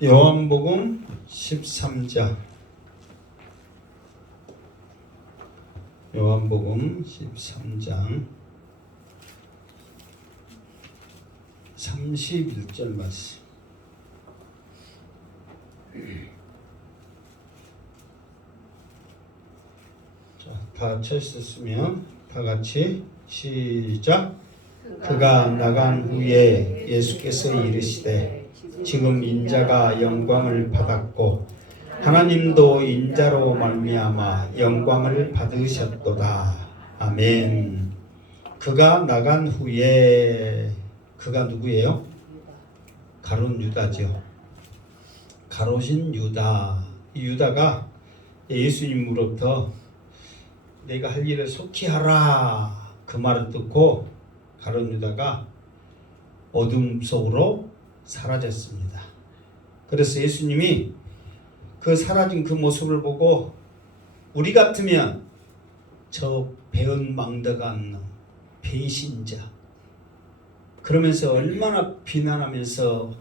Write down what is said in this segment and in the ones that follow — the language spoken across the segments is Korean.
요한복음 13장 요한복음 13장 31절 말씀. 자, 다 같이 했으면 다 같이 시작. 그가 나간 후에 예수께서 이르시되 지금 인자가 영광을 받았고 하나님도 인자로 말미암아 영광을 받으셨도다. 아멘. 그가 나간 후에, 그가 누구예요? 가룟 유다죠. 가롯인 유다. 이 유다가 예수님으로부터 내가 할 일을 속히 하라 그 말을 듣고 가룟 유다가 어둠 속으로 사라졌습니다. 그래서 예수님이 그 사라진 그 모습을 보고 우리 같으면 저 배은망덕한 배신자 그러면서 얼마나 비난하면서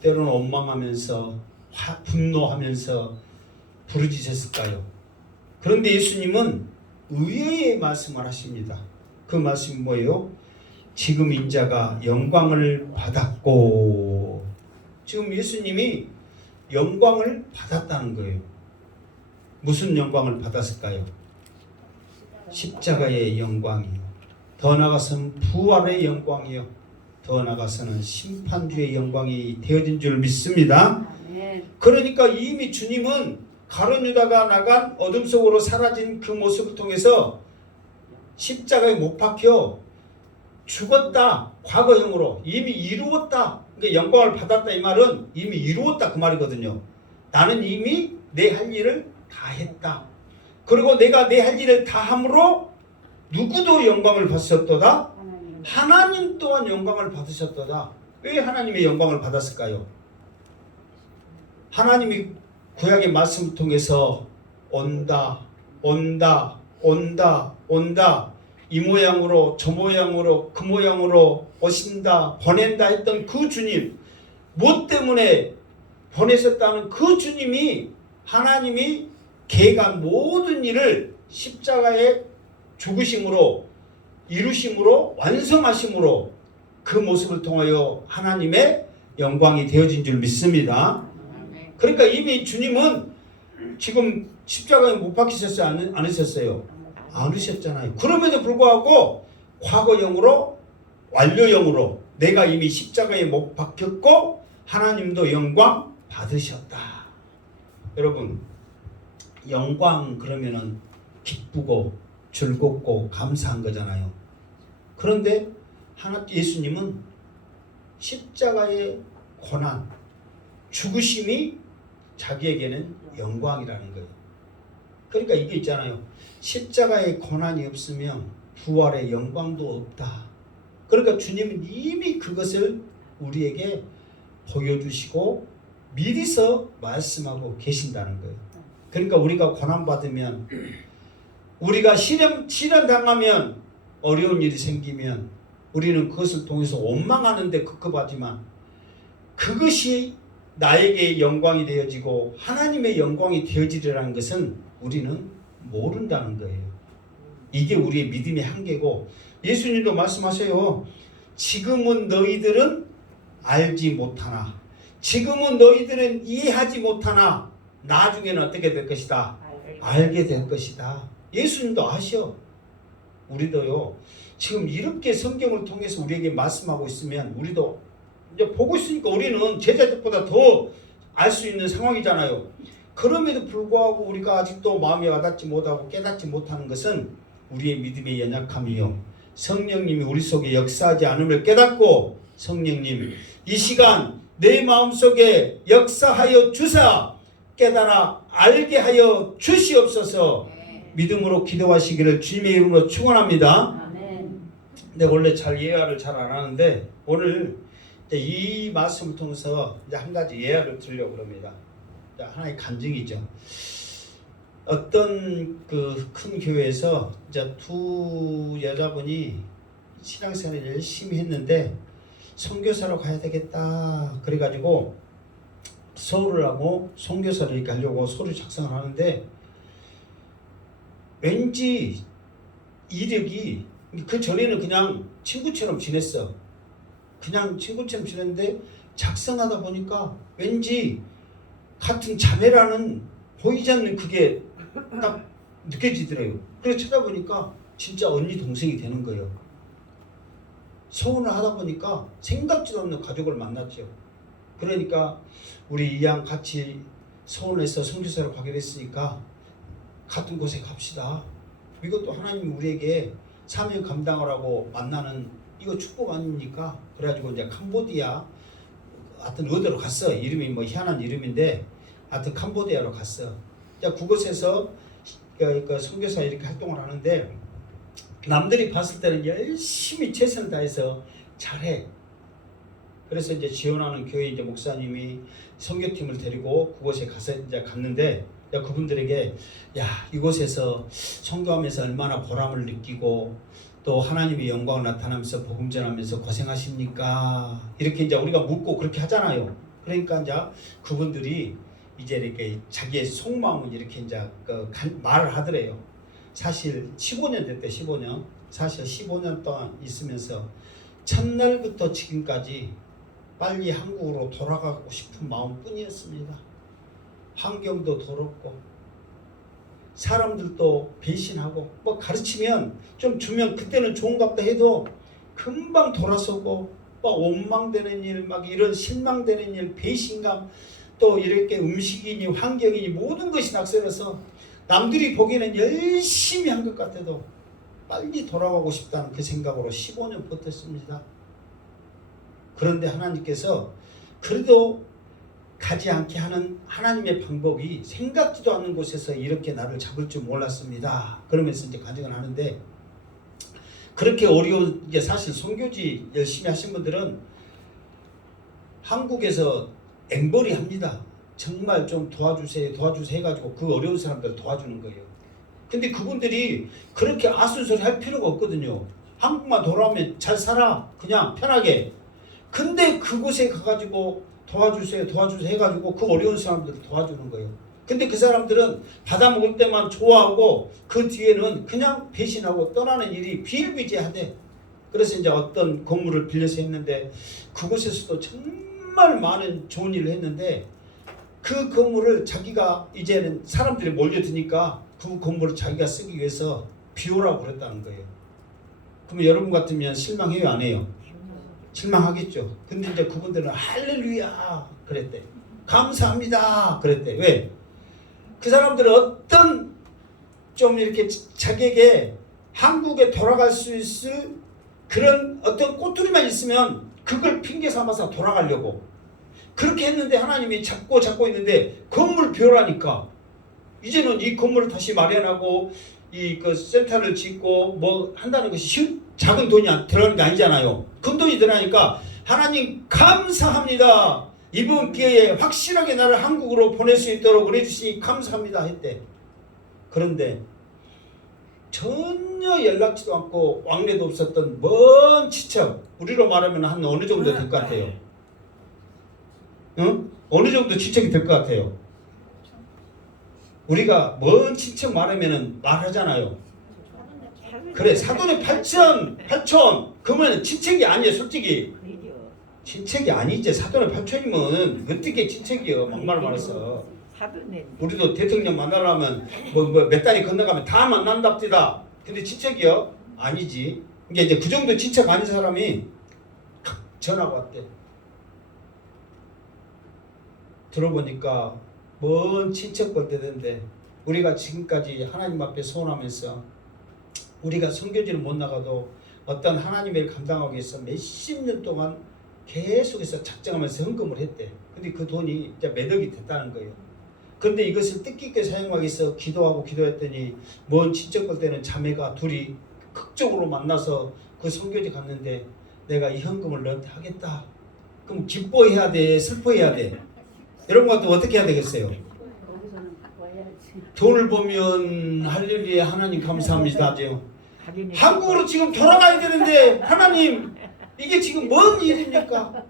때로는 원망하면서 분노하면서 부르짖었을까요? 그런데 예수님은 의외의 말씀을 하십니다. 그 말씀이 뭐예요? 지금 인자가 영광을 받았고, 지금 예수님이 영광을 받았다는 거예요. 무슨 영광을 받았을까요? 십자가의 영광이요. 더 나아가서는 부활의 영광이요. 더 나아가서는 심판주의 영광이 되어진 줄 믿습니다. 그러니까 이미 주님은 가룟 유다가 나간 어둠 속으로 사라진 그 모습을 통해서 십자가에 못 박혀 죽었다. 과거형으로 이미 이루었다. 그러니까 영광을 받았다 이 말은 이미 이루었다 그 말이거든요. 나는 이미 내 할 일을 다 했다. 그리고 내가 내 할 일을 다 함으로 누구도 영광을 받으셨도다. 하나님 또한 영광을 받으셨도다. 왜 하나님의 영광을 받았을까요? 하나님이 구약의 말씀을 통해서 온다 이 모양으로 저 모양으로 그 모양으로 오신다 보낸다 했던 그 주님, 무엇 때문에 보내셨다는 그 주님이 하나님이 계획한 모든 일을 십자가의 죽으심으로 이루심으로 완성하심으로 그 모습을 통하여 하나님의 영광이 되어진 줄 믿습니다. 그러니까 이미 주님은 지금 십자가에 못 박히셨어요? 않으셨어요? 않으셨잖아요. 그럼에도 불구하고 과거형으로 완료형으로 내가 이미 십자가에 못 박혔고 하나님도 영광 받으셨다. 여러분, 영광 그러면은 기쁘고 즐겁고 감사한 거잖아요. 그런데 예수님은 십자가의 고난, 죽으심이 자기에게는 영광이라는 거예요. 그러니까 이게 있잖아요. 십자가의 고난이 없으면 부활의 영광도 없다. 그러니까 주님은 이미 그것을 우리에게 보여주시고 미리서 말씀하고 계신다는 거예요. 그러니까 우리가 고난받으면, 우리가 시련당하면, 어려운 일이 생기면 우리는 그것을 통해서 원망하는데 급급하지만 그것이 나에게 영광이 되어지고 하나님의 영광이 되어지리라는 것은 우리는 모른다는 거예요. 이게 우리의 믿음의 한계고, 예수님도 말씀하세요. 지금은 너희들은 알지 못하나, 지금은 너희들은 이해하지 못하나 나중에는 어떻게 될 것이다? 알게 될 것이다. 예수님도 아셔. 우리도요. 지금 이렇게 성경을 통해서 우리에게 말씀하고 있으면 우리도 이제 보고 있으니까 우리는 제자들보다 더 알 수 있는 상황이잖아요. 그럼에도 불구하고 우리가 아직도 마음에 와닿지 못하고 깨닫지 못하는 것은 우리의 믿음의 연약함이요. 성령님이 우리 속에 역사하지 않음을 깨닫고, 성령님 이 시간 내 마음속에 역사하여 주사 깨달아 알게 하여 주시옵소서. 믿음으로 기도하시기를 주님의 이름으로 축원합니다. 근데 원래 예화를 잘 안 하는데 오늘 이 말씀을 통해서 이제 한 가지 예화를 드리려고 합니다. 하나의 간증이죠. 어떤 그 큰 교회에서 이제 두 여자분이 신앙생활을 열심히 했는데 선교사로 가야 되겠다 그래가지고 서울을 하고 선교사를 이렇게 하려고 서류 작성을 하는데 왠지 이력이 그 전에는 그냥 친구처럼 지냈어. 그냥 친구처럼 지냈는데 작성하다 보니까 왠지 같은 자매라는 보이지 않는 그게 딱 느껴지더래요. 그래서 찾아보니까 진짜 언니 동생이 되는 거예요. 소원을 하다 보니까 생각지도 않는 가족을 만났죠. 그러니까 우리 이양 같이 서울에서 선교사로 가게 됐으니까 같은 곳에 갑시다. 이것도 하나님이 우리에게 사명 감당하라고 만나는 이거 축복 아닙니까? 그래가지고 이제 캄보디아 하여튼 어디로 갔어. 이름이 뭐 희한한 이름인데 하여튼 캄보디아로 갔어. 그곳에서 그 선교사 이렇게 활동을 하는데 남들이 봤을 때는 열심히 최선을 다해서 잘해. 그래서 이제 지원하는 교회 이제 목사님이 선교팀을 데리고 그곳에 가서 이제 갔는데 그분들에게 야 이곳에서 선교하면서 얼마나 보람을 느끼고 또 하나님의 영광을 나타나면서 복음 전하면서 고생하십니까? 이렇게 이제 우리가 묻고 그렇게 하잖아요. 그러니까 이제 그분들이 이제 이렇게 자기의 속마음을 이렇게 이제 말을 하더래요. 사실 15년 됐대. 15년. 사실 15년 동안 있으면서 첫날부터 지금까지 빨리 한국으로 돌아가고 싶은 마음뿐이었습니다. 환경도 더럽고 사람들도 배신하고 뭐 가르치면 좀 주면 그때는 좋은갑다 해도 금방 돌아서고 막 원망되는 일, 막 이런 실망되는 일, 배신감 또 이렇게 음식이니 환경이니 모든 것이 낙선해서 남들이 보기에는 열심히 한 것 같아도 빨리 돌아가고 싶다는 그 생각으로 15년 버텼습니다. 그런데 하나님께서 그래도 가지 않게 하는 하나님의 방법이 생각지도 않는 곳에서 이렇게 나를 잡을 줄 몰랐습니다. 그러면서 이제 가정을 하는데 그렇게 어려운 게 사실 선교지 열심히 하신 분들은 한국에서 앵벌이 합니다. 정말 좀 도와주세요 해가지고 그 어려운 사람들 도와주는 거예요. 근데 그분들이 그렇게 아순소리 할 필요가 없거든요. 한국만 돌아오면 잘 살아 그냥 편하게. 근데 그곳에 가가지고 도와주세요 해가지고 그 어려운 사람들을 도와주는 거예요. 근데 그 사람들은 받아먹을 때만 좋아하고 그 뒤에는 그냥 배신하고 떠나는 일이 비일비재하대. 그래서 이제 어떤 건물을 빌려서 했는데 그곳에서도 정말 많은 좋은 일을 했는데 그 건물을 자기가 이제는 사람들이 몰려드니까 그 건물을 자기가 쓰기 위해서 비우라고 그랬다는 거예요. 그러면 여러분 같으면 실망해요 안 해요? 실망하겠죠. 근데 이제 그분들은 할렐루야 그랬대. 감사합니다 그랬대. 왜? 그 사람들은 어떤 좀 이렇게 자기에게 한국에 돌아갈 수 있을 그런 어떤 꼬투리만 있으면 그걸 핑계 삼아서 돌아가려고 그렇게 했는데 하나님이 잡고 있는데 건물 비우라니까 이제는 이 건물을 다시 마련하고 이 그 센터를 짓고 뭐 한다는 것이 작은 돈이 들어가는 게 아니잖아요. 큰 돈이 들어가니까 하나님 감사합니다. 이번 기회에 확실하게 나를 한국으로 보낼 수 있도록 그래 주시니 감사합니다 했대. 그런데 전혀 연락지도 않고 왕래도 없었던 먼 친척, 우리로 말하면 한 어느 정도 될 것 같아요? 응? 어느 정도 친척이 될 것 같아요? 우리가 먼 친척 말하면은 말하잖아요. 그래 사돈의 8촌 그러면 친척이 아니에요. 솔직히 친척이 아니지. 사돈의 8촌이면 어떻게 친척이요? 막말 말해서 우리도 대통령 만나려면 뭐 몇 달이 건너가면 다 만난답디다. 근데 친척이요? 아니지. 이게 이제 그 정도 친척 아닌 사람이 전화가 왔대. 들어보니까 먼 친척 걸때던데 우리가 지금까지 하나님 앞에 소원하면서 우리가 선교지를 못 나가도 어떤 하나님의 일을 감당하기 위해서 몇십 년 동안 계속해서 작정하면서 헌금을 했대. 근데 그 돈이 이제 매덕이 됐다는 거예요. 그런데 이것을 뜻깊게 사용하기 위해서 기도했더니 먼 친척 걸 때는 자매가 둘이 극적으로 만나서 그 선교지 갔는데 내가 이 헌금을 너한테 하겠다. 그럼 기뻐해야 돼? 슬퍼해야 돼? 여러분 같으면 어떻게 해야 되겠어요? 돈을 보면 할렐루야 하나님 감사합니다 하죠. 한국으로 지금 돌아가야 되는데 하나님 이게 지금 뭔 일입니까?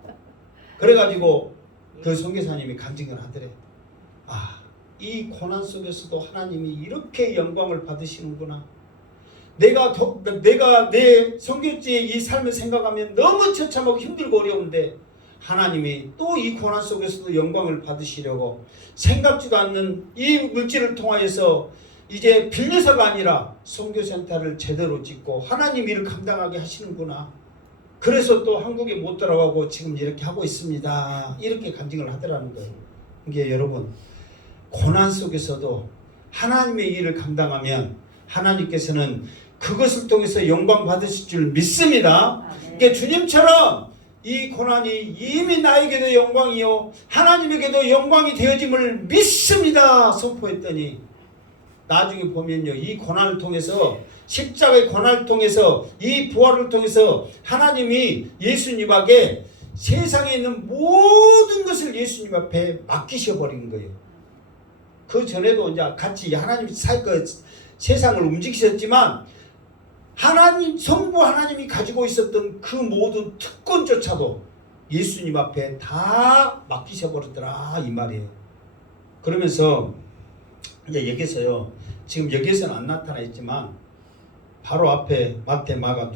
그래가지고 그 선교사님이 간증을 하더래. 아, 이 고난 속에서도 하나님이 이렇게 영광을 받으시는구나. 내가 내 선교지의 이 삶을 생각하면 너무 처참하고 힘들고 어려운데 하나님이 또 이 고난 속에서도 영광을 받으시려고 생각지도 않는 이 물질을 통하여서 이제 빌려서가 아니라 선교센터를 제대로 짓고 하나님 일을 감당하게 하시는구나. 그래서 또 한국에 못 돌아가고 지금 이렇게 하고 있습니다. 이렇게 간증을 하더라는 거예요. 이게 여러분, 고난 속에서도 하나님의 일을 감당하면 하나님께서는 그것을 통해서 영광 받으실 줄 믿습니다. 이게 주님처럼 이 고난이 이미 나에게도 영광이요 하나님에게도 영광이 되어짐을 믿습니다 선포했더니 나중에 보면요, 이 고난을 통해서, 십자가의 고난을 통해서, 이 부활을 통해서 하나님이 예수님에게 세상에 있는 모든 것을 예수님 앞에 맡기셔버린 거예요. 그 전에도 이제 같이 하나님 세상을 움직이셨지만 하나님, 성부 하나님이 가지고 있었던 그 모든 특권조차도 예수님 앞에 다 맡기셔버리더라 이 말이에요. 그러면서 이제 여기서요, 지금 여기서는 안 나타나 있지만 바로 앞에 마태, 마가,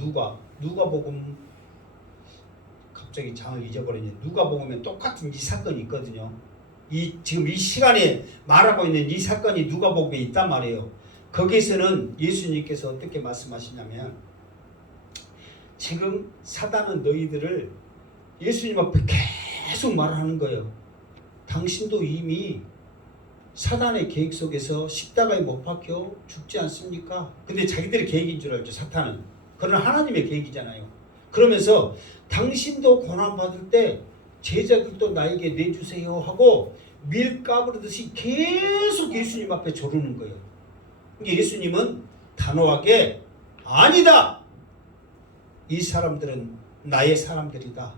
누가복음, 갑자기 장을 잊어버리네. 누가복음에 똑같은 이 사건이 있거든요. 지금 이 시간에 말하고 있는 이 사건이 누가복음에 있단 말이에요. 거기에서는 예수님께서 어떻게 말씀하시냐면, 지금 사단은 너희들을 예수님 앞에 계속 말하는 거예요. 당신도 이미 사단의 계획 속에서 십자가에 못 박혀 죽지 않습니까? 근데 자기들의 계획인 줄 알죠, 사탄은. 그러나 하나님의 계획이잖아요. 그러면서 당신도 고난받을 때 제자들도 나에게 내주세요 하고 밀 까부르듯이 계속 예수님 앞에 조르는 거예요. 예수님은 단호하게 아니다! 이 사람들은 나의 사람들이다.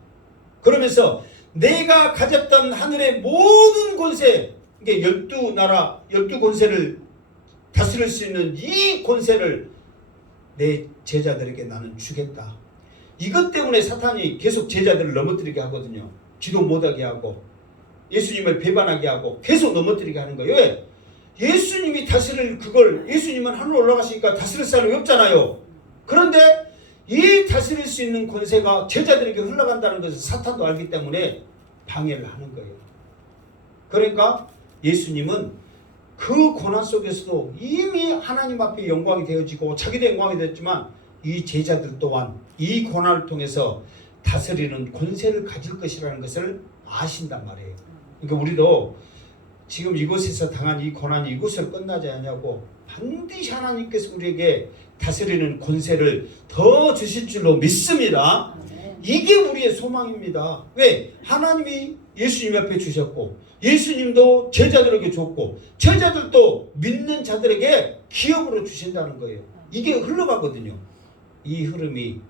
그러면서 내가 가졌던 하늘의 모든 권세, 이게 12나라, 12권세를 다스릴 수 있는 이 권세를 내 제자들에게 나는 주겠다. 이것 때문에 사탄이 계속 제자들을 넘어뜨리게 하거든요. 기도 못하게 하고 예수님을 배반하게 하고 계속 넘어뜨리게 하는 거예요. 왜? 예수님이 다스릴 그걸, 예수님은 하늘 올라가시니까 다스릴 사람이 없잖아요. 그런데 이 다스릴 수 있는 권세가 제자들에게 흘러간다는 것을 사탄도 알기 때문에 방해를 하는 거예요. 그러니까 예수님은 그 고난 속에서도 이미 하나님 앞에 영광이 되어지고 자기도 영광이 됐지만 이 제자들 또한 이 고난을 통해서 다스리는 권세를 가질 것이라는 것을 아신단 말이에요. 그러니까 우리도 지금 이곳에서 당한 이 고난이 이곳으로 끝나지 않냐고 반드시 하나님께서 우리에게 다스리는 권세를 더 주실 줄로 믿습니다. 이게 우리의 소망입니다. 왜? 하나님이 예수님 앞에 주셨고 예수님도 제자들에게 줬고 제자들도 믿는 자들에게 기업으로 주신다는 거예요. 이게 흘러가거든요. 이 흐름이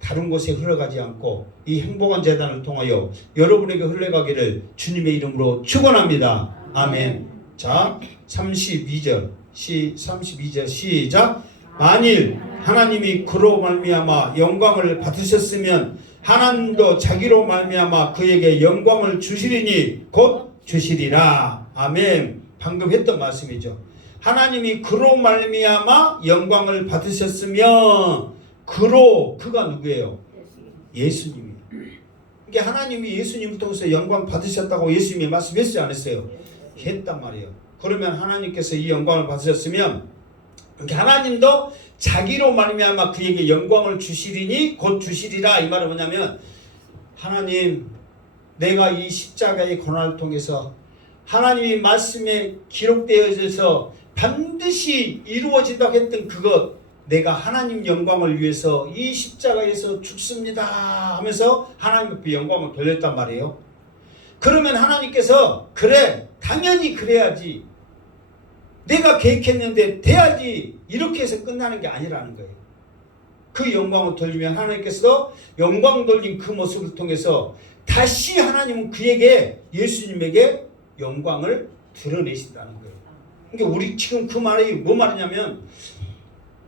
다른 곳에 흘러가지 않고 이 행복한 재단을 통하여 여러분에게 흘러가기를 주님의 이름으로 축원합니다. 아멘. 자, 32절 시작. 만일 하나님이 그로 말미암아 영광을 받으셨으면 하나님도 자기로 말미암아 그에게 영광을 주시리니 곧 주시리라. 아멘. 방금 했던 말씀이죠. 하나님이 그로 말미암아 영광을 받으셨으면 그가 누구예요? 예수님이에요. 이게 하나님이 예수님을 통해서 영광 받으셨다고 예수님이 말씀했지 않았어요? 했단 말이에요. 그러면 하나님께서 이 영광을 받으셨으면 하나님도 자기로 말미암아 그에게 영광을 주시리니 곧 주시리라. 이 말은 뭐냐면 하나님, 내가 이 십자가의 고난을 통해서 하나님이 말씀에 기록되어져서 반드시 이루어진다고 했던 그것, 내가 하나님 영광을 위해서 이 십자가에서 죽습니다 하면서 하나님 앞에 영광을 돌렸단 말이에요. 그러면 하나님께서 그래, 당연히 그래야지, 내가 계획했는데 돼야지, 이렇게 해서 끝나는 게 아니라는 거예요. 그 영광을 돌리면 하나님께서도 영광 돌린 그 모습을 통해서 다시 하나님은 그에게, 예수님에게 영광을 드러내신다는 거예요. 그러니까 우리 지금 그 말이 뭐 말이냐면,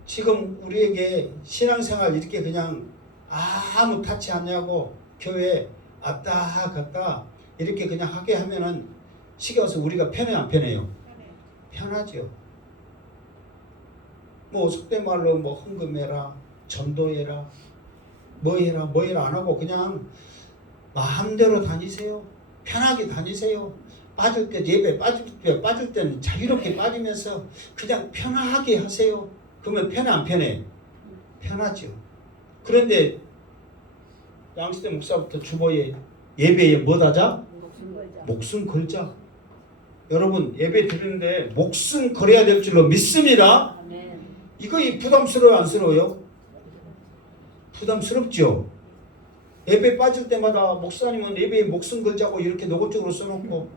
지금 우리에게 신앙생활 이렇게 그냥 아무 타치 않냐고 교회 왔다 갔다 이렇게 그냥 하게 하면은 시켜서 우리가 편해 안 편해요? 편하죠. 뭐 속된 말로 뭐 헌금해라, 전도해라, 뭐 해라 안 하고 그냥 마음대로 다니세요. 편하게 다니세요. 빠질 때 예배 빠질 때는 자유롭게 빠지면서 그냥 편하게 하세요. 그러면 편해 안 편해? 편하죠. 그런데 양시대 목사부터 주보에 예배에 뭐하자? 목숨 걸자. 여러분 예배 드리는데 목숨 걸어야 될 줄로 믿습니다. 이거 부담스러워요 안스러워요? 부담스럽죠. 예배 빠질 때마다 목사님은 예배에 목숨 걸자고 이렇게 노골적으로 써놓고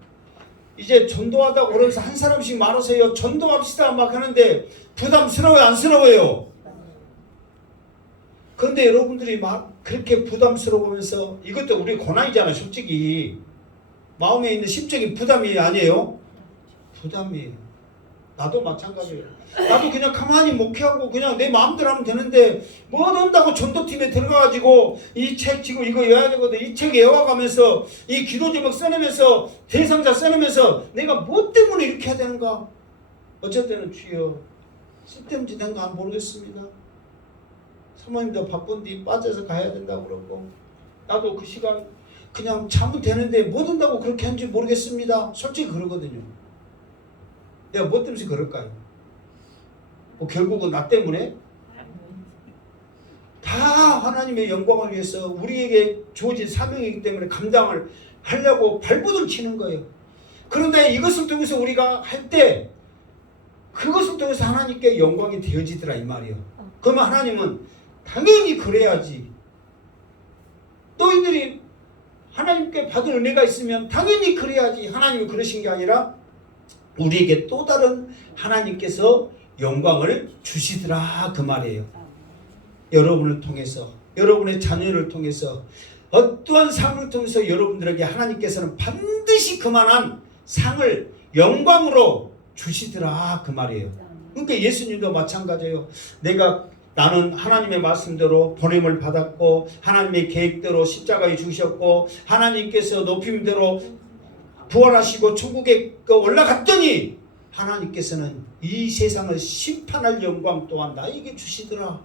이제 전도하다고 그러면서 한 사람씩 말하세요. 전도합시다 막 하는데 부담스러워요 안스러워요? 그런데 여러분들이 막 그렇게 부담스러워하면서 이것도 우리 고난이잖아. 솔직히 마음에 있는 심적인 부담이 아니에요? 부담이에요. 나도 마찬가지예요. 나도 그냥 가만히 목회하고 그냥 내 마음대로 하면 되는데 뭐 한다고 전도팀에 들어가가지고 이 책 지금 이거 외워야 되거든. 이 책 외워가면서 이 기도 제목 써내면서 대상자 써내면서 내가 뭐 때문에 이렇게 해야 되는가? 어쩔 때는 주여 쓸데없이 된 거 안 모르겠습니다. 사모님도 바쁜 뒤 빠져서 가야 된다고 그러고 나도 그 시간 그냥 자면 되는데 뭐 된다고 그렇게 하는지 모르겠습니다. 솔직히 그러거든요. 내가 뭐 때문에 그럴까요? 뭐 결국은 나 때문에? 다 하나님의 영광을 위해서 우리에게 주어진 사명이기 때문에 감당을 하려고 발버둥 치는 거예요. 그런데 이것을 통해서 우리가 할 때 그것을 통해서 하나님께 영광이 되어지더라 이 말이에요. 그러면 하나님은 당연히 그래야지. 너희들이 하나님께 받은 은혜가 있으면 당연히 그래야지. 하나님이 그러신 게 아니라 우리에게 또 다른 하나님께서 영광을 주시더라 그 말이에요. 여러분을 통해서 여러분의 자녀를 통해서 어떠한 삶을 통해서 여러분들에게 하나님께서는 반드시 그만한 상을 영광으로 주시더라 그 말이에요. 그러니까 예수님도 마찬가지예요. 나는 하나님의 말씀대로 보냄을 받았고 하나님의 계획대로 십자가에 죽으셨고 하나님께서 높임대로 부활하시고 천국에 올라갔더니 하나님께서는 이 세상을 심판할 영광 또한 나에게 주시더라.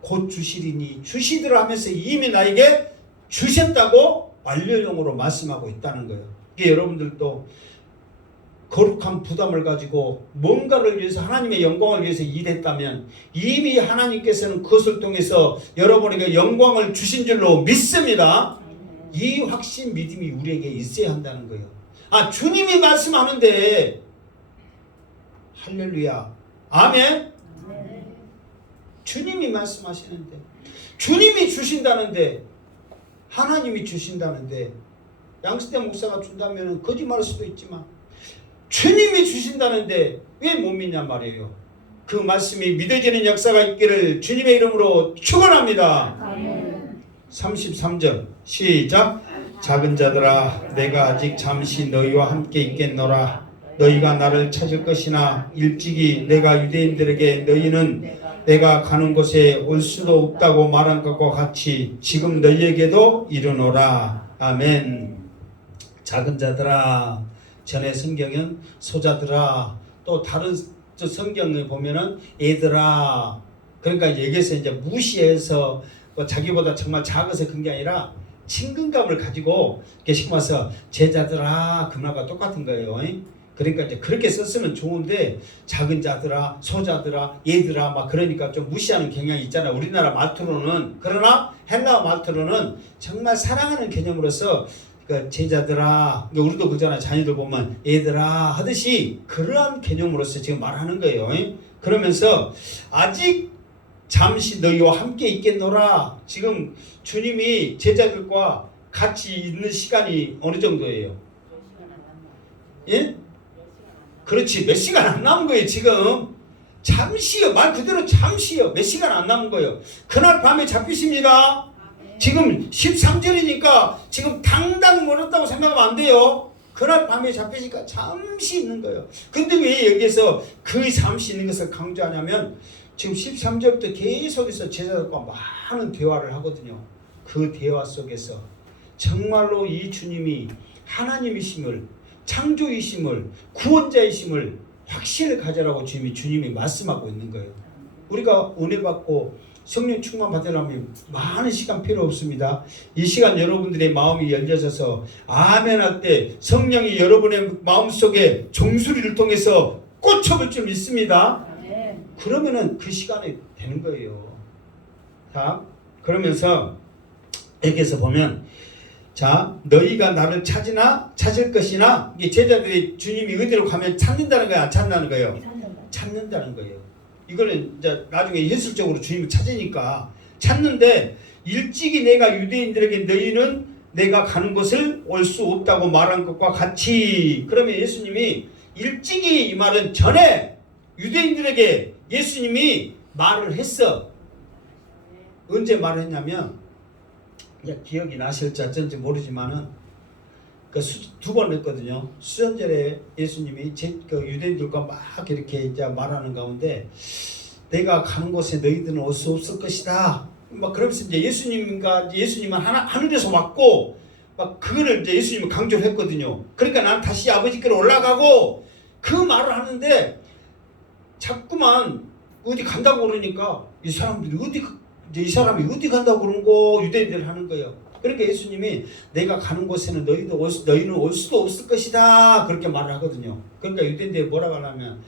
곧 주시리라 하면서 이미 나에게 주셨다고 완료형으로 말씀하고 있다는 거예요. 이게 여러분들도 거룩한 부담을 가지고 뭔가를 위해서 하나님의 영광을 위해서 일했다면 이미 하나님께서는 그것을 통해서 여러분에게 영광을 주신 줄로 믿습니다. 이 확신 믿음이 우리에게 있어야 한다는 거예요. 주님이 말씀하는데 할렐루야 아멘. 주님이 말씀하시는데 주님이 주신다는데 하나님이 주신다는데 양시대 목사가 준다면 거짓말할 수도 있지만 주님이 주신다는데 왜 못 믿냐 말이에요. 그 말씀이 믿어지는 역사가 있기를 주님의 이름으로 축원합니다. 아멘. 33절 시작. 작은 자들아 내가 아직 잠시 너희와 함께 있겠노라. 너희가 나를 찾을 것이나 일찍이 내가 유대인들에게 너희는 내가 가는 곳에 올 수도 없다고 말한 것과 같이 지금 너희에게도 이르노라. 아멘. 작은 자들아. 전에 성경은 소자들아, 또 다른 성경에 보면은 애들아. 그러니까 여기서 이제 무시해서 자기보다 정말 작아서 그런 게 아니라 친근감을 가지고 계시면서 제자들아 그 말과 똑같은 거예요. 그러니까 이제 그렇게 썼으면 좋은데 작은 자들아, 소자들아, 얘들아 막 그러니까 좀 무시하는 경향이 있잖아. 우리나라 말투로는. 그러나 헬라어 말투로는 정말 사랑하는 개념으로서 그 제자들아, 우리도 그러잖아. 자녀들 보면 얘들아 하듯이 그러한 개념으로서 지금 말하는 거예요. 그러면서 아직 잠시 너희와 함께 있겠노라. 지금 주님이 제자들과 같이 있는 시간이 어느 정도예요? 예? 그렇지. 몇 시간 안 남은 거예요. 지금 잠시요. 말 그대로 잠시요. 몇 시간 안 남은 거예요. 그날 밤에 잡히십니다. 지금 13절이니까 지금 당당 멀었다고 생각하면 안 돼요. 그날 밤에 잡히니까 잠시 있는 거예요. 근데 왜 여기에서 그 잠시 있는 것을 강조하냐면 지금 13절부터 계속해서 제자들과 많은 대화를 하거든요. 그 대화 속에서 정말로 이 주님이 하나님이심을, 창조이심을, 구원자이심을 확실히 가져라고 주님이 말씀하고 있는 거예요. 우리가 은혜 받고 성령 충만 받으려면 많은 시간 필요 없습니다. 이 시간 여러분들의 마음이 열려져서 아멘 할 때 성령이 여러분의 마음속에 종소리를 통해서 꽂혀볼 줄 믿습니다. 그러면은 그 시간이 되는 거예요. 자, 그러면서 여기서 보면, 자, 너희가 나를 찾을 것이나, 이게 제자들이 주님이 어디로 가면 찾는다는 거야, 안 찾는다는 거예요? 찾는다는 거예요. 이거는 이제 나중에 예술적으로 주님을 찾으니까 찾는데, 일찍이 내가 유대인들에게 너희는 내가 가는 곳을 올 수 없다고 말한 것과 같이, 그러면 예수님이 일찍이, 이 말은 전에 유대인들에게 예수님이 말을 했어. 언제 말을 했냐면, 기억이 나실지 어쩐지 모르지만은 그 두 번 했거든요. 수전절에 예수님이 그 유대인들과 막 이렇게 이제 말하는 가운데, 내가 가는 곳에 너희들은 올 수 없을 것이다. 막 그러면서 이제 예수님은 하늘에서 왔고, 막 그거를 이제 예수님이 강조를 했거든요. 그러니까 난 다시 아버지께로 올라가고, 그 말을 하는데 자꾸만 어디 간다고 그러니까 이 사람이 어디 간다고 그런 거 유대인들이 하는 거예요. 그러니까 예수님이 내가 가는 곳에는 너희는 올 수도 없을 것이다, 그렇게 말을 하거든요. 그러니까 유대인들이 뭐라고 하냐면,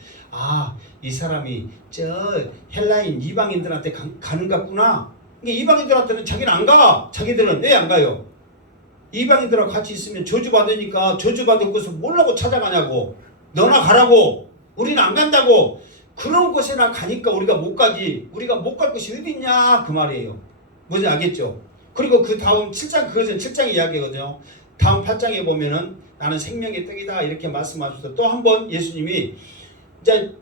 이 사람이 저 헬라인 이방인들한테 가는 것 같구나. 그러니까 이방인들한테는 자기는 안 가. 자기들은 왜 안 가요? 이방인들하고 같이 있으면 저주받으니까 저주받을 것을 뭐라고 찾아가냐고. 너나 가라고. 우리는 안 간다고. 그런 곳에나 가니까 우리가 못 가지. 우리가 못 갈 곳이 어디 있냐, 그 말이에요. 뭔지 알겠죠? 그리고 그 다음 7장, 그것은 7장 이야기거든요. 다음 8장에 보면은 나는 생명의 떡이다, 이렇게 말씀하셔서 또 한 번 예수님이 이제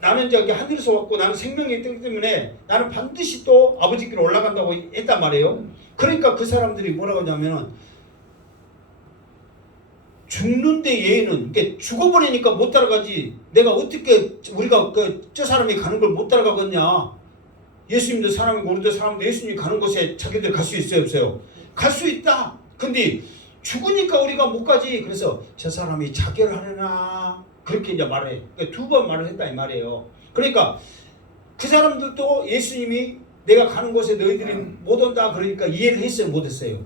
나는 저기 하늘에서 왔고 나는 생명의 떡이기 때문에 나는 반드시 또 아버지께로 올라간다고 했단 말이에요. 그러니까 그 사람들이 뭐라고 하냐면은, 죽는데 얘는, 그러니까 죽어버리니까 못 따라가지. 내가 어떻게 우리가 저 사람이 가는 걸 못 따라가겠냐. 예수님도 사람이고 우리도 사람도 예수님이 가는 곳에 자기들 갈 수 있어요, 없어요? 갈 수 있다. 근데 죽으니까 우리가 못 가지. 그래서 저 사람이 자결하려나, 그렇게 이제 말해. 그러니까 두 번 말을 했다, 이 말이에요. 그러니까 그 사람들도 예수님이 내가 가는 곳에 너희들이 못 온다 그러니까 이해를 했어요, 못 했어요?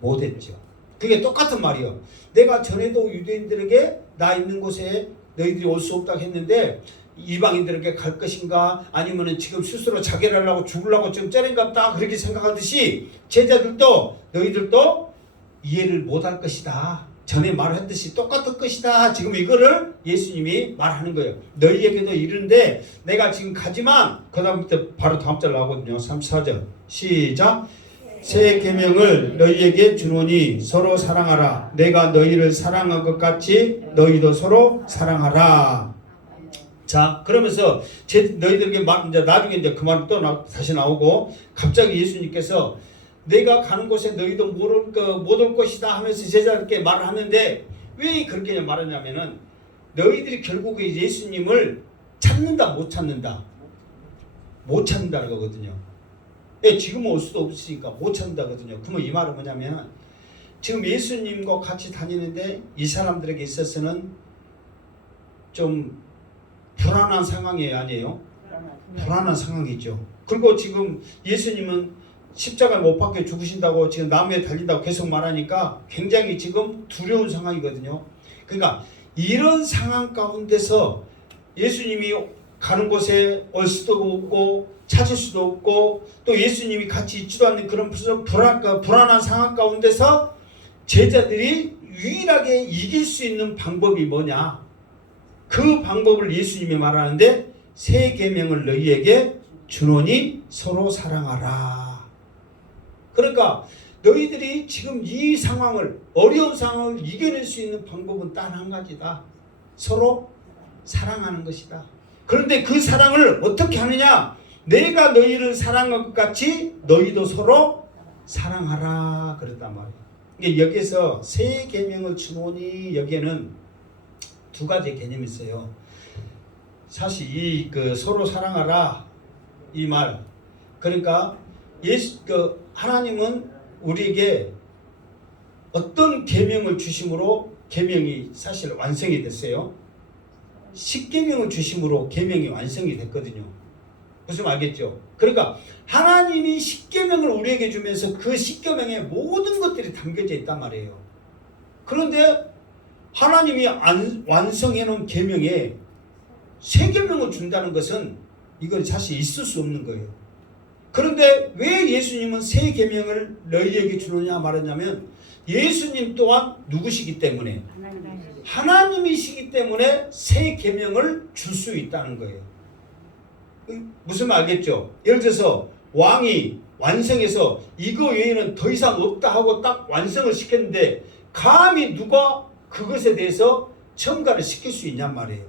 못 했죠. 그게 똑같은 말이에요. 내가 전에도 유대인들에게 나 있는 곳에 너희들이 올 수 없다고 했는데 이방인들에게 갈 것인가, 아니면은 지금 스스로 자결하려고 죽으려고 지금 째린갑다, 그렇게 생각하듯이 제자들도 너희들도 이해를 못할 것이다. 전에 말했듯이 똑같을 것이다. 지금 이거를 예수님이 말하는 거예요. 너희에게도 이르는데 내가 지금 가지만, 그 다음부터 바로 다음 절 나오거든요. 34절 시작. 새 계명을 너희에게 주노니 서로 사랑하라. 내가 너희를 사랑한 것 같이 너희도 서로 사랑하라. 자, 그러면서 너희들에게 이제 나중에 이제 그 말이 또 다시 나오고, 갑자기 예수님께서 내가 가는 곳에 너희도 못 올 것이다 하면서 제자들께 말을 하는데, 왜 그렇게 말하냐면은 너희들이 결국에 예수님을 찾는다, 못 찾는다? 못 찾는다는 거거든요. 예, 지금은 올 수도 없으니까 못 찾는다거든요. 그러면 이 말은 뭐냐면, 지금 예수님과 같이 다니는데 이 사람들에게 있어서는 좀 불안한 상황이 아니에요? 불안한 상황이죠. 그리고 지금 예수님은 십자가에 못 박혀 죽으신다고, 지금 나무에 달린다고 계속 말하니까 굉장히 지금 두려운 상황이거든요. 그러니까 이런 상황 가운데서 예수님이 가는 곳에 올 수도 없고 찾을 수도 없고, 또 예수님이 같이 있지도 않는 그런 불안한 상황 가운데서 제자들이 유일하게 이길 수 있는 방법이 뭐냐? 그 방법을 예수님이 말하는데, 새 계명을 너희에게 주노니 서로 사랑하라. 그러니까 너희들이 지금 이 상황을, 어려운 상황을 이겨낼 수 있는 방법은 단 한 가지다. 서로 사랑하는 것이다. 그런데 그 사랑을 어떻게 하느냐? 내가 너희를 사랑한 것 같이 너희도 서로 사랑하라, 그랬단 말이에요. 여기에서 새 계명을 주노니, 여기에는 두 가지 개념이 있어요. 사실 서로 사랑하라, 이 말, 그러니까 하나님은 우리에게 어떤 계명을 주심으로 계명이 사실 완성이 됐어요? 십계명을 주심으로 계명이 완성이 됐거든요. 무슨 말 알겠죠? 그러니까 하나님이 십계명을 우리에게 주면서 그 십계명에 모든 것들이 담겨져 있단 말이에요. 그런데 하나님이 완성해 놓은 계명에 새 계명을 준다는 것은 이건 사실 있을 수 없는 거예요. 그런데 왜 예수님은 새 계명을 너희에게 주느냐 말하냐면 예수님 또한 누구시기 때문에 하나님이시기 때문에 새 계명을 줄 수 있다는 거예요. 무슨 말 알겠죠? 예를 들어서 왕이 완성해서 이거 외에는 더 이상 없다 하고 딱 완성을 시켰는데 감히 누가 그것에 대해서 첨가를 시킬 수 있냔 말이에요.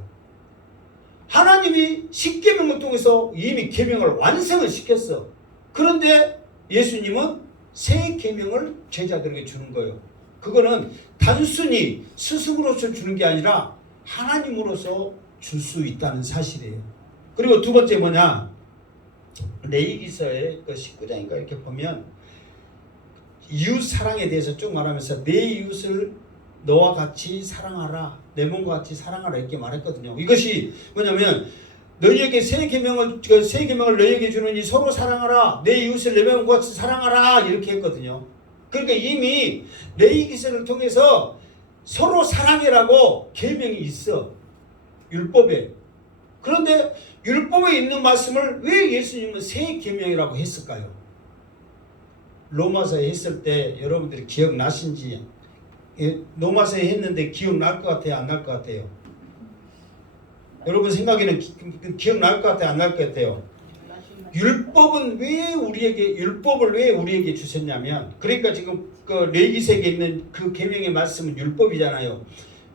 하나님이 십계명을 통해서 이미 계명을 완성을 시켰어. 그런데 예수님은 새 계명을 제자들에게 주는 거예요. 그거는 단순히 스승으로서 주는 게 아니라 하나님으로서 줄 수 있다는 사실이에요. 그리고 두 번째 뭐냐? 레위기서의 그 19장인가 이렇게 보면 이웃 사랑에 대해서 쭉 말하면서 내 이웃을 너와 같이 사랑하라, 내 몸과 같이 사랑하라 이렇게 말했거든요. 이것이 뭐냐면 너희에게 새 계명을 너희에게 주느니 서로 사랑하라, 내 이웃을 내 몸과 같이 사랑하라 이렇게 했거든요. 그러니까 이미 레위기서를 통해서 서로 사랑해라고 계명이 있어, 율법에. 그런데 율법에 있는 말씀을 왜 예수님은 새 계명이라고 했을까요? 로마서에 했을 때 여러분들이 기억나신지, 로마서에 했는데 기억날 것 같아요? 안 날 것 같아요? 여러분 생각에는 기억날 것 같아요? 안 날 것 같아요? 율법을 왜 우리에게 주셨냐면, 그러니까 지금 그 레위기서에 있는 그 계명의 말씀은 율법이잖아요.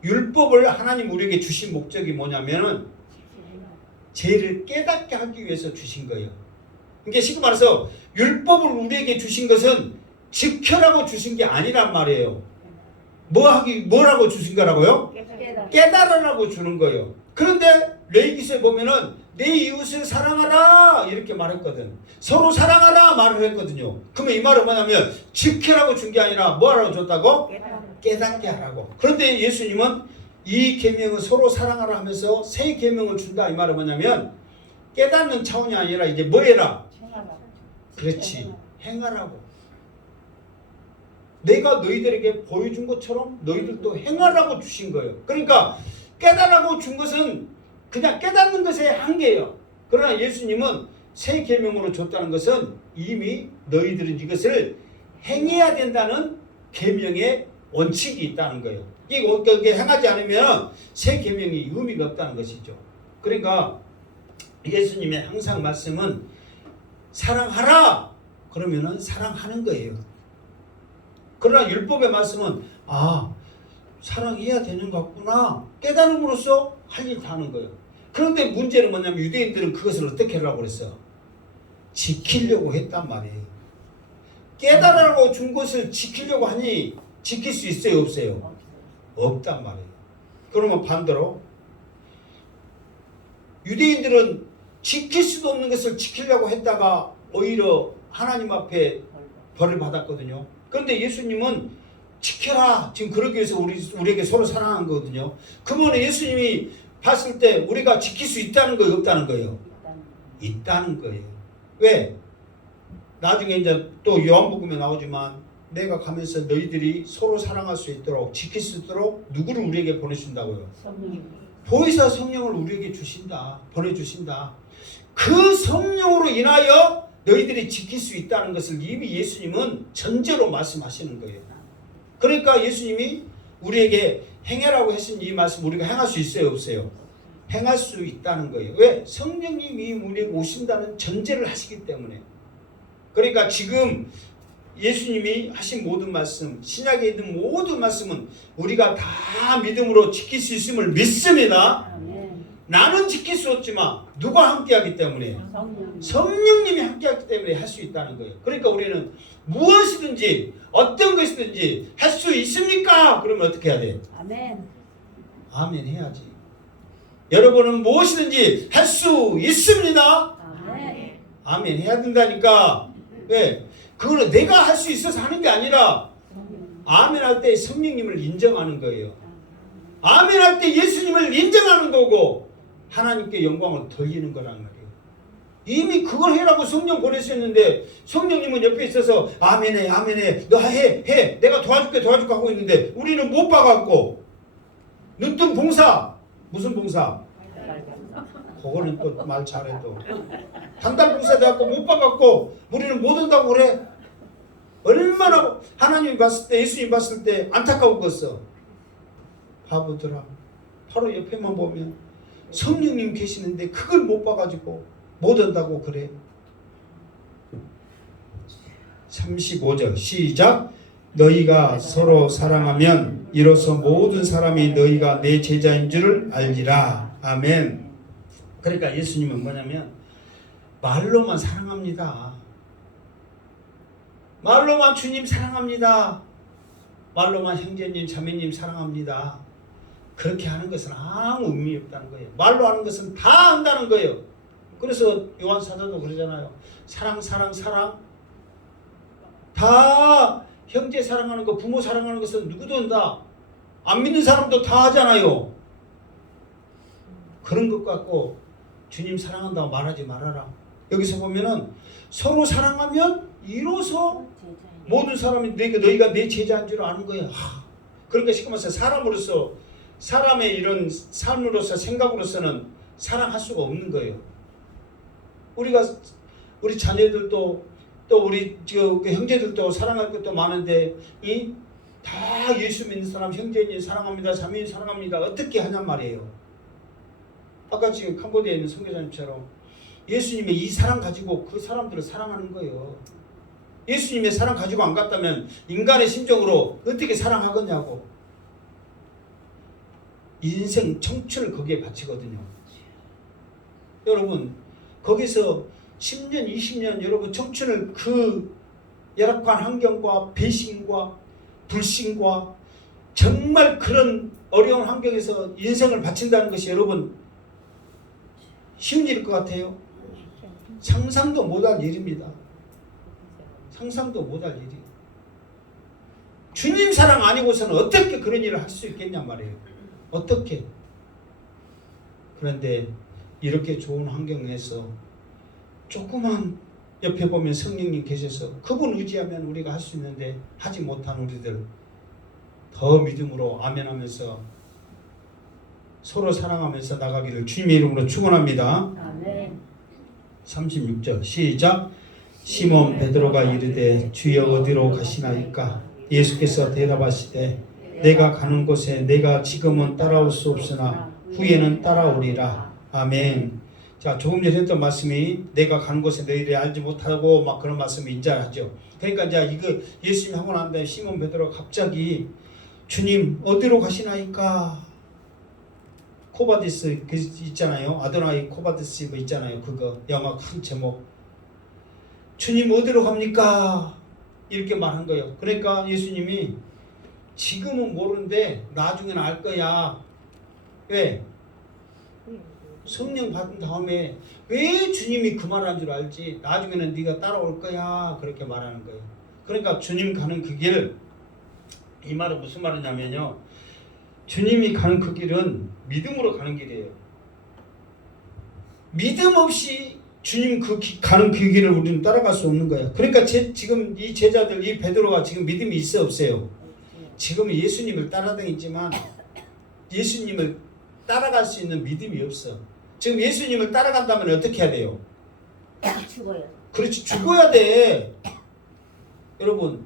율법을 하나님 우리에게 주신 목적이 뭐냐면은 죄를 깨닫게 하기 위해서 주신 거예요. 그러니까 쉽게 말해서 율법을 우리에게 주신 것은 지켜라고 주신 게 아니란 말이에요. 뭐라고 주신 거라고요? 깨달으라고 주는 거예요. 그런데 레위기서에 보면은 내 이웃을 사랑하라 이렇게 말했거든. 서로 사랑하라 말을 했거든요. 그러면 이 말은 뭐냐면 지켜라고 준 게 아니라 뭐라고 줬다고? 깨닫게 하라고. 그런데 예수님은 이 계명을 서로 사랑하라 하면서 새 계명을 준다 이 말은 뭐냐면 깨닫는 차원이 아니라 이제 뭐 해라? 그렇지, 행하라고. 내가 너희들에게 보여준 것처럼 너희들도 행하라고 주신 거예요. 그러니까 깨달으라고 준 것은 그냥 깨닫는 것의 한계예요. 그러나 예수님은 새 계명으로 줬다는 것은 이미 너희들은 이것을 행해야 된다는 계명의 원칙이 있다는 거예요. 이게 행하지 않으면 새 계명이 의미가 없다는 것이죠. 그러니까 예수님의 항상 말씀은 사랑하라 그러면은 사랑하는 거예요. 그러나 율법의 말씀은 사랑해야 되는 것 같구나 깨달음으로써 할 일 다 하는 거예요. 그런데 문제는 뭐냐면 유대인들은 그것을 어떻게 하려고 그랬어? 지키려고 했단 말이에요. 깨달으라고 준 것을 지키려고 하니 지킬 수 있어요? 없어요? 없단 말이에요. 그러면 반대로 유대인들은 지킬 수도 없는 것을 지키려고 했다가 오히려 하나님 앞에 벌을 받았거든요. 그런데 예수님은 지켜라 지금 그러기 위해서 우리에게 서로 사랑한 거거든요. 그러면 예수님이 봤을 때 우리가 지킬 수 있다는 거예요? 없다는 거예요? 있다는 거예요. 왜? 나중에 이제 또 요한복음에 나오지만 내가 가면서 너희들이 서로 사랑할 수 있도록 지킬 수 있도록 누구를 우리에게 보내준다고요? 성령. 보혜사 성령을 우리에게 주신다. 보내주신다. 그 성령으로 인하여 너희들이 지킬 수 있다는 것을 이미 예수님은 전제로 말씀하시는 거예요. 그러니까 예수님이 우리에게 행해라고 하신 이 말씀 우리가 행할 수 있어요? 없어요? 행할 수 있다는 거예요. 왜? 성령님이 우리에게 오신다는 전제를 하시기 때문에. 그러니까 지금 예수님이 하신 모든 말씀, 신약에 있는 모든 말씀은 우리가 다 믿음으로 지킬 수 있음을 믿습니다. 나는 지킬 수 없지만 누가 함께하기 때문에? 성령님이 함께하기 때문에 할 수 있다는 거예요. 그러니까 우리는 무엇이든지 어떤 것이든지 할 수 있습니까? 그러면 어떻게 해야 돼? 아멘. 아멘 해야지. 여러분은 무엇이든지 할 수 있습니다. 아멘. 아멘 해야 된다니까. 왜? 그거는 내가 할 수 있어서 하는 게 아니라 아멘할 때 성령님을 인정하는 거예요. 아멘할 때 예수님을 인정하는 거고 하나님께 영광을 돌리는 거란 말이에요. 이미 그걸 해라고 성령 보내셨는데 성령님은 옆에 있어서 아멘해 아멘해 너 해 내가 도와줄게 하고 있는데 우리는 못 봐갖고 눈뜬 봉사 무슨 봉사? 그거는 또 말 잘해도 단달 봉사 돼갖고 못 봐갖고 우리는 못 온다고 그래. 얼마나 하나님이 봤을 때 예수님 봤을 때 안타까웠겠어. 바보들아. 바로 옆에만 보면 성령님 계시는데 그걸 못 봐가지고 못 온다고 그래. 35절 시작. 너희가 서로 사랑하면 이로써 모든 사람이 너희가 내 제자인 줄을 알리라. 아멘. 그러니까 예수님은 뭐냐면 말로만 사랑합니다. 말로만 주님 사랑합니다. 말로만 형제님 자매님 사랑합니다. 그렇게 하는 것은 아무 의미 없다는 거예요. 말로 하는 것은 다 한다는 거예요. 그래서 요한 사도도 그러잖아요. 사랑 다 형제 사랑하는 거 부모 사랑하는 것은 누구도 한다. 안 믿는 사람도 다 하잖아요. 그런 것 같고 주님 사랑한다고 말하지 말아라. 여기서 보면은 서로 사랑하면 이로써 모든 사람이 너희가 내 제자인 줄 아는 거야. 그러니까 쉽게 말해서 사람으로서 사람의 이런 삶으로서 생각으로서는 사랑할 수가 없는 거예요. 우리 자녀들도 또 우리 형제들도 사랑할 것도 많은데 다 예수 믿는 사람 형제님 사랑합니다 자매님 사랑합니다 어떻게 하냔 말이에요. 아까 지금 캄보디아에 있는 선교사님처럼 예수님의 이 사랑 가지고 그 사람들을 사랑하는 거예요. 예수님의 사랑 가지고 안 갔다면 인간의 심정으로 어떻게 사랑하겠냐고. 인생 청춘을 거기에 바치거든요. 여러분 거기서 10년 20년 여러분 청춘을 그 열악한 환경과 배신과 불신과 정말 그런 어려운 환경에서 인생을 바친다는 것이 여러분 쉬운 일일 것 같아요? 상상도 못할 일입니다. 상상도 못할 일이에요. 주님 사랑 아니고서는 어떻게 그런 일을 할 수 있겠냐 말이에요. 어떻게? 그런데 이렇게 좋은 환경에서 조그만 옆에 보면 성령님 계셔서 그분 의지하면 우리가 할 수 있는데 하지 못한 우리들 더 믿음으로 아멘하면서 서로 사랑하면서 나가기를 주님의 이름으로 축원합니다. 아멘. 36절 시작. 시몬 베드로가 이르되 주여 어디로 가시나이까? 예수께서 대답하시되 내가 가는 곳에 내가 지금은 따라올 수 없으나 후에는 따라오리라. 아멘. 자, 조금 전에 했던 말씀이 내가 가는 곳에 너희들이 알지 못하고 막 그런 말씀이 인자하죠. 그러니까 이제 이거 예수님 하고 난 다음에 시몬 베드로가 갑자기 주님 어디로 가시나이까? 코바디스 그 있잖아요. 아도나이 코바디스 뭐 있잖아요. 그거 영화 큰 제목. 주님 어디로 갑니까? 이렇게 말한 거예요. 그러니까 예수님이 지금은 모르는데 나중에는 알 거야. 왜? 성령 받은 다음에 왜 주님이 그 말한 줄 알지? 나중에는 네가 따라올 거야. 그렇게 말하는 거예요. 그러니까 주님 가는 그 길, 이 말은 무슨 말이냐면요. 주님이 가는 그 길은 믿음으로 가는 길이에요. 믿음 없이 주님 가는 그 길을 우리는 따라갈 수 없는 거예요. 그러니까 지금 이 제자들, 이 베드로가 지금 믿음이 있어 없어요? 지금 예수님을 따라다니지만 예수님을 따라갈 수 있는 믿음이 없어. 지금 예수님을 따라간다면 어떻게 해야 돼요? 죽어요. 그렇지, 죽어야 돼. 여러분,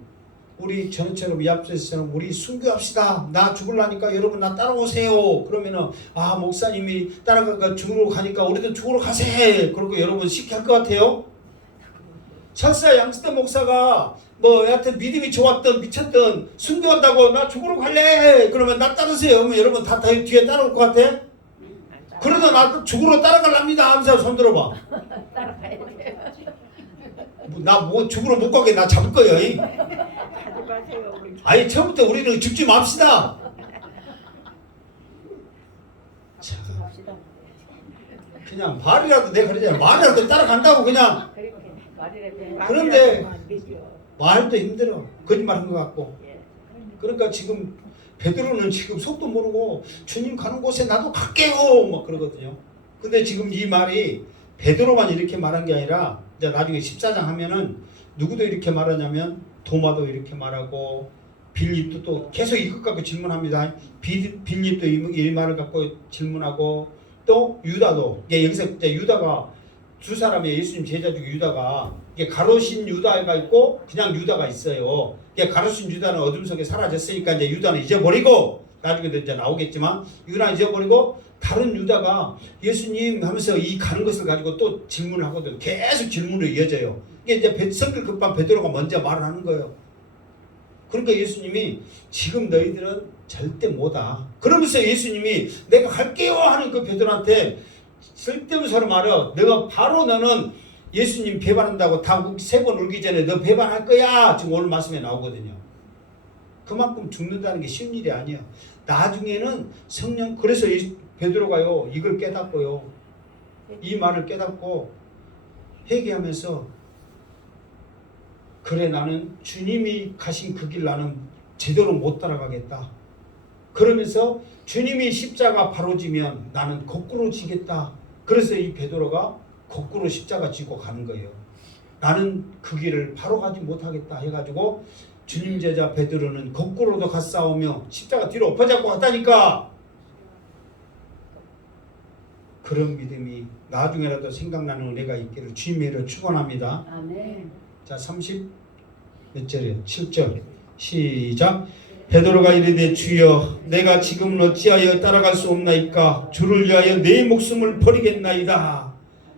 우리 전처럼 이 앞에서처럼 우리 순교합시다. 나 죽을라니까 여러분 나 따라오세요. 그러면은 목사님이 따라가 죽으러 가니까 우리도 죽으러 가세. 그러고 여러분 쉽게 할 것 같아요? 설사 양스ተ 목사가 여하튼 믿음이 좋았던 미쳤던 순교한다고 나 죽으러 갈래. 그러면 나 따르세요. 그러면 여러분 다 뒤에 따라올 것 같아? 그러다 나 죽으러 따라갈랍니다 하면서 손 들어봐. 나 죽으러 못 가게 나 잡을 거예요. 아니 처음부터 우리는 죽지 맙시다. 자, 그냥 말이라도 내가 그러잖아. 말이라도 따라간다고 그냥. 그런데 말도 힘들어. 거짓말한 것 같고. 그러니까 지금 베드로는 지금 속도 모르고 주님 가는 곳에 나도 갈게요 막 그러거든요. 근데 지금 이 말이 베드로만 이렇게 말한 게 아니라 이제 나중에 14장 하면은 누구도 이렇게 말하냐면 도마도 이렇게 말하고 빌립도 또 계속 이것 갖고 질문합니다. 빌립도 이 말을 갖고 질문하고 또 유다도 여기서 이제 유다가 두 사람의 예수님 제자 중에 유다가 가로신 유다가 있고 그냥 유다가 있어요. 가로신 유다는 어둠 속에 사라졌으니까 이제 유다는 잊어버리고 나중에도 이제 나오겠지만 유다는 잊어버리고 다른 유다가 예수님 하면서 이 가는 것을 가지고 또 질문을 하거든. 계속 질문으로 이어져요. 이게 이제 성길 급한 베드로가 먼저 말을 하는 거예요. 그러니까 예수님이 지금 너희들은 절대 못와. 그러면서 예수님이 내가 갈게요 하는 그 베드로한테 쓸데없는 소리 말이야. 내가 바로 너는 예수님 배반한다고 다 3번 울기 전에 너 배반할 거야. 지금 오늘 말씀에 나오거든요. 그만큼 죽는다는 게 쉬운 일이 아니야. 나중에는 성령 그래서 베드로가요 이걸 깨닫고요. 이 말을 깨닫고 회개하면서 그래 나는 주님이 가신 그 길 나는 제대로 못 따라가겠다. 그러면서 주님이 십자가 바로 지면 나는 거꾸로 지겠다. 그래서 이 베드로가 거꾸로 십자가 지고 가는 거예요. 나는 그 길을 바로 가지 못하겠다 해가지고 주님 제자 베드로는 거꾸로도 갔사오며 십자가 뒤로 엎어잡고 갔다니까. 그런 믿음이 나중에라도 생각나는 은혜가 있기를 주님의 축원합니다. 아멘. 자 30 몇 절이에요? 7절 시작. 베드로가 이르되 주여 내가 지금은 어찌하여 따라갈 수 없나이까 주를 위하여 내 목숨을 버리겠나이다.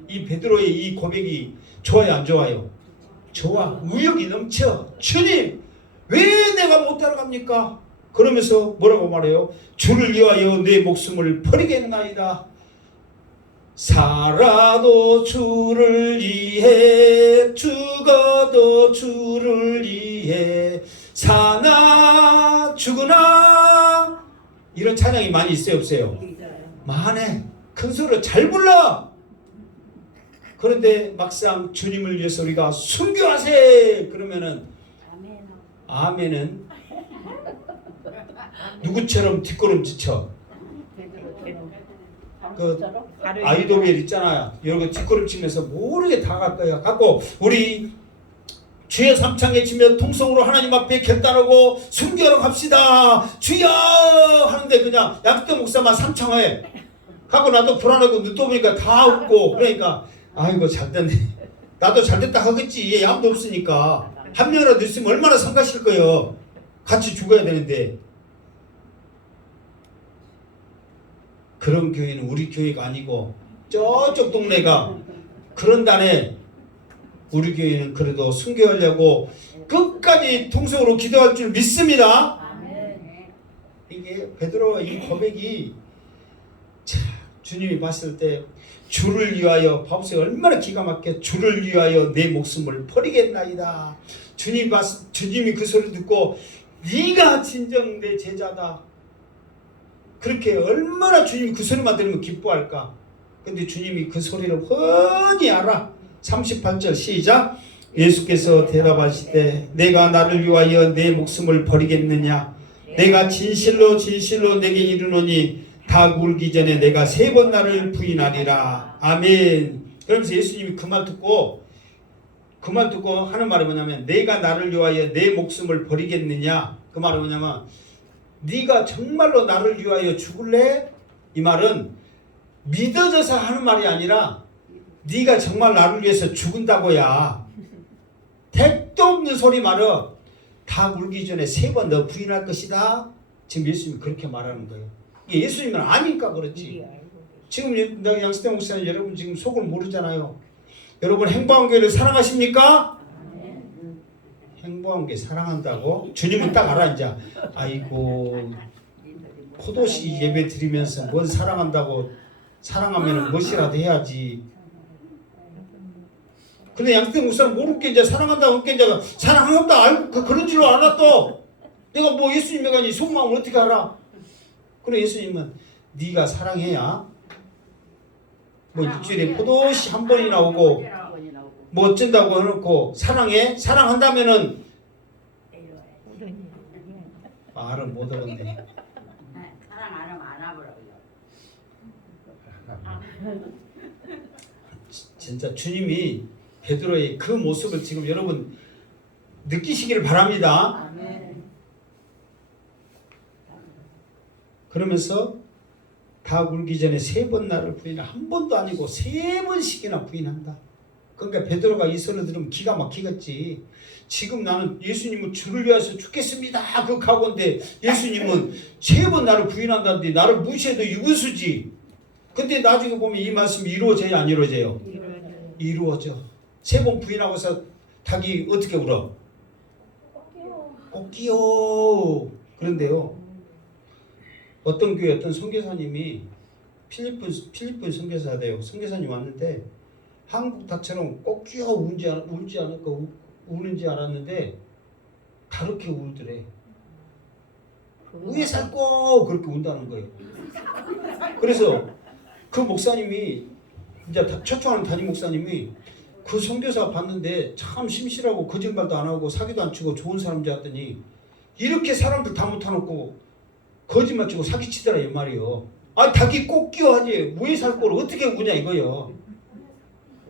이 베드로의 이 고백이 좋아요 안 좋아요? 좋아. 의욕이 넘쳐. 주님 왜 내가 못 따라갑니까? 그러면서 뭐라고 말해요? 주를 위하여 내 목숨을 버리겠나이다. 살아도 주를 위해 죽어도 주를 위해 사나 죽으나 이런 찬양이 많이 있어요 없어요? 많네. 큰 소리로 잘 불러. 그런데 막상 주님을 위해서 우리가 순교하세 그러면은 아멘은 누구처럼 뒷걸음질 그 아이돌 있잖아요. 이런 거 뒷걸음치면서 모르게 다 갈 거야. 갖고 우리 주여 삼창에 치며 통성으로 하나님 앞에 결단하고 순교하러 갑시다. 주여 하는데 그냥 양태 목사만 삼창해. 갖고 나도 불안하고 눈 떠보니까 다 웃고 그러니까 아이고 잘됐네. 나도 잘됐다 하겠지. 얘 아무도 없으니까. 한 명이라도 있으면 얼마나 성가실 거예요. 같이 죽어야 되는데. 그런 교회는 우리 교회가 아니고 저쪽 동네가 그런다네. 우리 교회는 그래도 순교하려고 끝까지 통성으로 기도할 줄 믿습니다. 이게 베드로와 이 고백이 참 주님이 봤을 때 주를 위하여 봐보세요. 얼마나 기가 막혀. 주를 위하여 내 목숨을 버리겠나이다. 주님이 그 소리 듣고 네가 진정 내 제자다. 그렇게 얼마나 주님이 그 소리만 들으면 기뻐할까. 근데 주님이 그 소리를 훤히 알아. 38절 시작. 예수께서 대답하시되 내가 나를 위하여 내 목숨을 버리겠느냐. 내가 진실로 진실로 내게 이르노니 닭 울기 전에 내가 3번 나를 부인하리라. 아멘. 그러면서 예수님이 그 말 듣고 하는 말이 뭐냐면 내가 나를 위하여 내 목숨을 버리겠느냐. 그 말은 뭐냐면 네가 정말로 나를 위하여 죽을래? 이 말은 믿어져서 하는 말이 아니라 네가 정말 나를 위해서 죽은다고야. 택도 없는 소리 말어. 닭 울기 전에 3번 너 부인할 것이다. 지금 예수님이 그렇게 말하는 거예요. 이게 예수님은 아니까 그렇지. 지금 양수대 목사님 여러분 지금 속을 모르잖아요. 여러분 행복한 교회를 사랑하십니까? 행복한 교회 사랑한다고? 주님은 딱 알아 이제. 아이고 포도씨 예배 드리면서 뭔 사랑한다고. 사랑하면 무엇이라도 해야지. 근데 양수대 목사는 모르게 이제 사랑한다고 했게 이제 사랑한다 알고 그런 줄로 알아 또. 내가 뭐 예수님에 가니 속마음을 어떻게 알아? 그래 예수님은 네가 사랑해야 뭐 일주일에 포도씨 한 번이나 오고 뭐 어쩐다고 해놓고 사랑해? 사랑한다면은 말을 못 얻었네. 사랑 안 하면 안 하더라고요. 진짜 주님이 베드로의 그 모습을 지금 여러분 느끼시기를 바랍니다. 아멘. 그러면서 다 울기 전에 3번 나를 부인하, 한 번도 아니고 3번씩이나 부인한다. 그러니까 베드로가 이 소리 들으면 기가 막히겠지. 지금 나는 예수님은 주를 위해서 죽겠습니다 그 각오인데 예수님은 3번 나를 부인한다는데 나를 무시해도 유분수지. 근데 나중에 보면 이 말씀이 이루어져요 안 이루어져요? 이루어져. 3번 부인하고서 닭이 어떻게 울어? 꼬끼요. 그런데요, 어떤 교회 어떤 선교사님이 필리핀 선교사대요. 선교사님 왔는데 한국 닭처럼 꼬끼요 울지 않을까 우는지 알았는데 다르게 울더래. 위에 살고 그렇게 운다는 거예요. 그래서 그 목사님이 이제 초청하는 담임 목사님이 그 선교사 봤는데 참 심실하고 거짓말도 안 하고 사기도 안 치고 좋은 사람인 줄 알았더니 이렇게 사람들 다 못해놓고 거짓말 치고 사기치더라 이 말이요. 아 닭이 꼭 끼워하지 왜 살 거를 어떻게 우냐 이거요.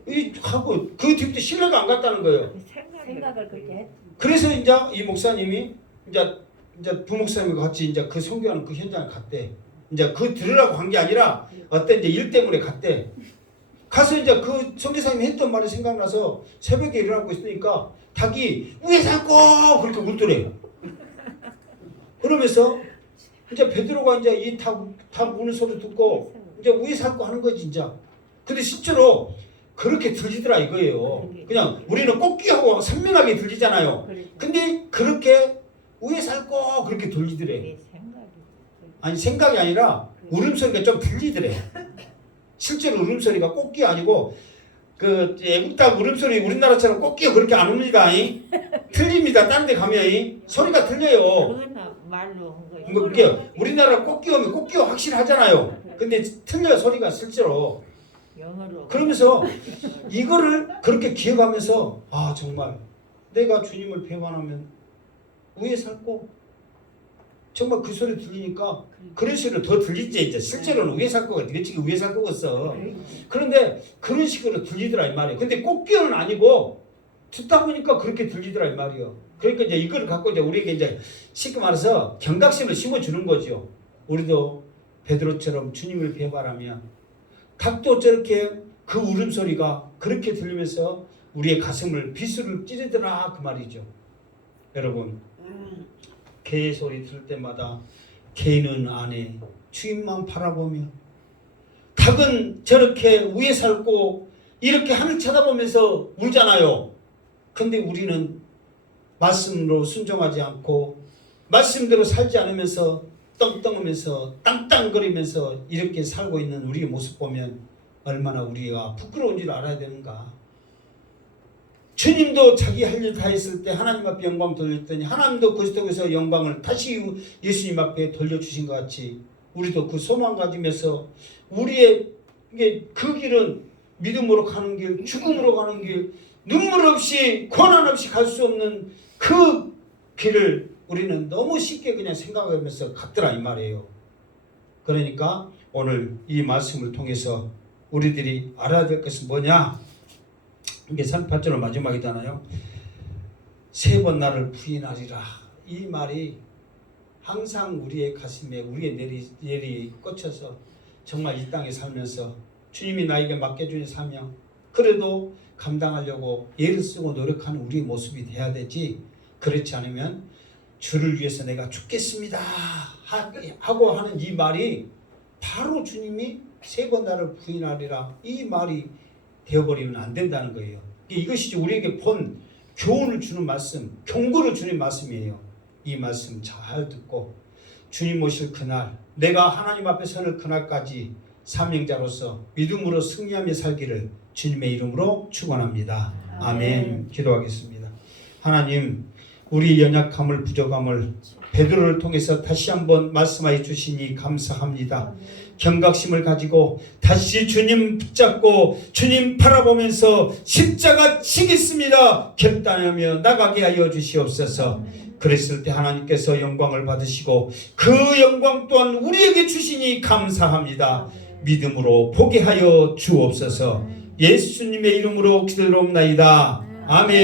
이 하고 그 뒤부터 신뢰가 안 갔다는 거예요. 생각을 그렇게 했. 그래서 이제 이 목사님이 이제 부목사님과 같이 이제 그 선교하는 그 현장에 갔대. 이제 그 들으라고 간 게 아니라 어떤 이제 일 때문에 갔대. 가서 이제 그 선교사님이 했던 말이 생각나서 새벽에 일어나고 있으니까 닭이 위에 살고 그렇게 울더래요. 그러면서 이제 베드로가 이제 이 닭 우는 소리 듣고 이제 위에 살고 하는 거지 이제. 근데 실제로 그렇게 들리더라 이거예요. 그냥 우리는 꼭기하고 선명하게 들리잖아요. 근데 그렇게 위에 살고 그렇게 들리더래. 아니 생각이 아니라 울음소리가 좀 들리더래. 실제로 울음소리가 꼭기 아니고 그 애국닭 울음소리 우리나라처럼 꼭기가 그렇게 안 웁니다. 틀립니다. 다른 데 가면 소리가 틀려요. 그건 말로 한 거예요. 그게 우리나라 꼭기 오면 꼭기가 확실하잖아요. 근데 틀려요 소리가 실제로. 영어로. 그러면서 이거를 그렇게 기억하면서 아 정말 내가 주님을 배반하면 위에 살고 정말 그 소리 들리니까 그런 소리로 더 들리지. 이제 실제로는 위에 살 거가 되게 위에 살 거겠어. 그런데 그런 식으로 들리더라 이 말이에요. 근데 꼭기는 아니고 듣다 보니까 그렇게 들리더라 이 말이에요. 그러니까 이제 이걸 갖고 이제 우리에게 이제 쉽게 말해서 경각심을 심어주는 거죠. 우리도 베드로처럼 주님을 배반하면 닭도 저렇게 그 울음소리가 그렇게 들리면서 우리의 가슴을 비수를 찌르더라 그 말이죠. 여러분 개 소리 들을 때마다 개는 안에 주인만 바라보며 닭은 저렇게 위에 살고 이렇게 하늘 쳐다보면서 울잖아요. 근데 우리는 말씀으로 순종하지 않고 말씀대로 살지 않으면서 떵떵하면서 땅땅거리면서 이렇게 살고 있는 우리의 모습 보면 얼마나 우리가 부끄러운 줄 알아야 되는가. 주님도 자기 할 일 다 했을 때 하나님 앞에 영광 돌렸더니 하나님도 그리스도에서 영광을 다시 예수님 앞에 돌려주신 것 같이 우리도 그 소망 가지면서 우리의 그 길은 믿음으로 가는 길, 죽음으로 가는 길, 눈물 없이 고난 없이 갈 수 없는 그 길을 우리는 너무 쉽게 그냥 생각하면서 갔더라 이 말이에요. 그러니까 오늘 이 말씀을 통해서 우리들이 알아야 될 것은 뭐냐? 이게 38절 마지막이잖아요. 3번 나를 부인하리라. 이 말이 항상 우리의 가슴에 우리의 뇌리 꽂혀서 정말 이 땅에 살면서 주님이 나에게 맡겨주는 사명 그래도 감당하려고 애를 쓰고 노력하는 우리의 모습이 돼야 되지. 그렇지 않으면 주를 위해서 내가 죽겠습니다 하고 하는 이 말이 바로 주님이 3번 나를 부인하리라 이 말이 되어버리면 안 된다는 거예요. 이것이 우리에게 본 교훈을 주는 말씀, 경고를 주는 말씀이에요. 이 말씀 잘 듣고 주님 오실 그날 내가 하나님 앞에 서는 그날까지 사명자로서 믿음으로 승리하며 살기를 주님의 이름으로 축원합니다. 아멘. 기도하겠습니다. 하나님 우리 연약함을 부족함을 베드로를 통해서 다시 한번 말씀하여 주시니 감사합니다. 경각심을 가지고 다시 주님 붙잡고 주님 바라보면서 십자가 지겠습니다 결단하며 나가게 하여 주시옵소서. 그랬을 때 하나님께서 영광을 받으시고 그 영광 또한 우리에게 주시니 감사합니다. 믿음으로 보게 하여 주옵소서. 예수님의 이름으로 기도드리옵나이다. 아멘.